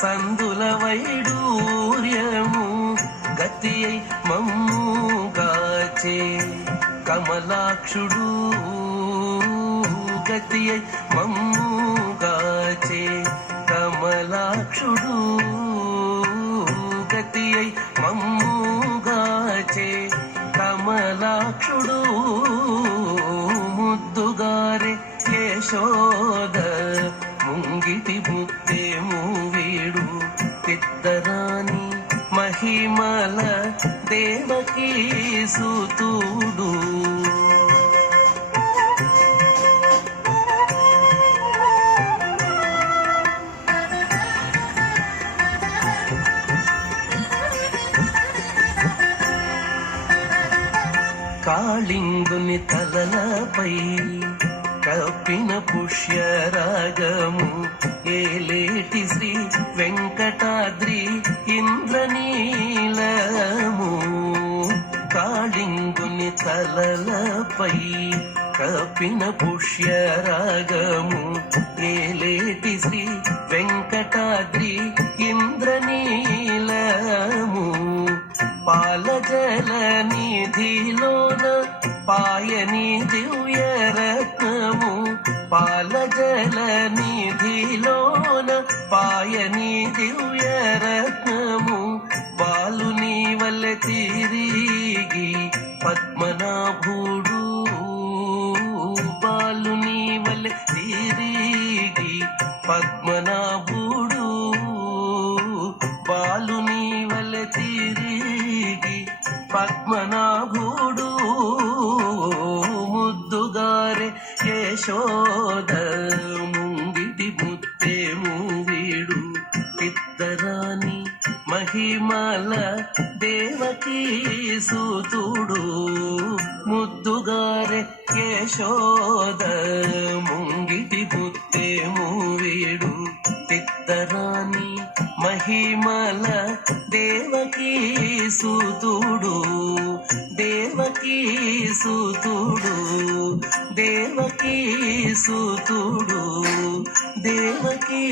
సందుల వైడూర్యము గతియై మమ్ము గాచే కమలాక్షుడు గతియై మమ్ము గాచే కమలాక్షుడు గతియై మమ్ము గాచే కమలాక్షుడు ముద్దుగారే యశోద ముంగిటి ముత్తేము వీడు పెద్దరాని మహిమల దేవకీ సుతుడు కాళింగుని తలలపై కప్పిన పుష్యరాగము ఏలేటి శ్రీ వెంకటాద్రి ఇంద్రనీలము కాళింగుని తలలపై కప్పిన పుష్యరాగము ఏలేటి శ్రీ వెంకటాద్రి ఇంద్రనీలము పాలజల నిధిలోన పాయని దివ్యరత్నము పాలజల నిధిలోన పాయని దివ్యరత్నము బాలుని వల్ల తిరిగి పద్మనాభుడు బాలుని వల్ల తిరిగి పద్మనాభుడు బాలుని వల్ల తిరిగి పద్మనాభుడు ముద్దుగారే యశోద ముంగిటి ముత్తేము వీడు ఇద్దరాని మహిమల దేవకీ సుతుడు ముద్దుగారే యశోద ముంగిటి ముత్తేము వీడు ఇద్దరాని మహిమల దేవకీ సుతుడు దేవకీ సుతుడు దేవకీ సుతుడు దేవకీ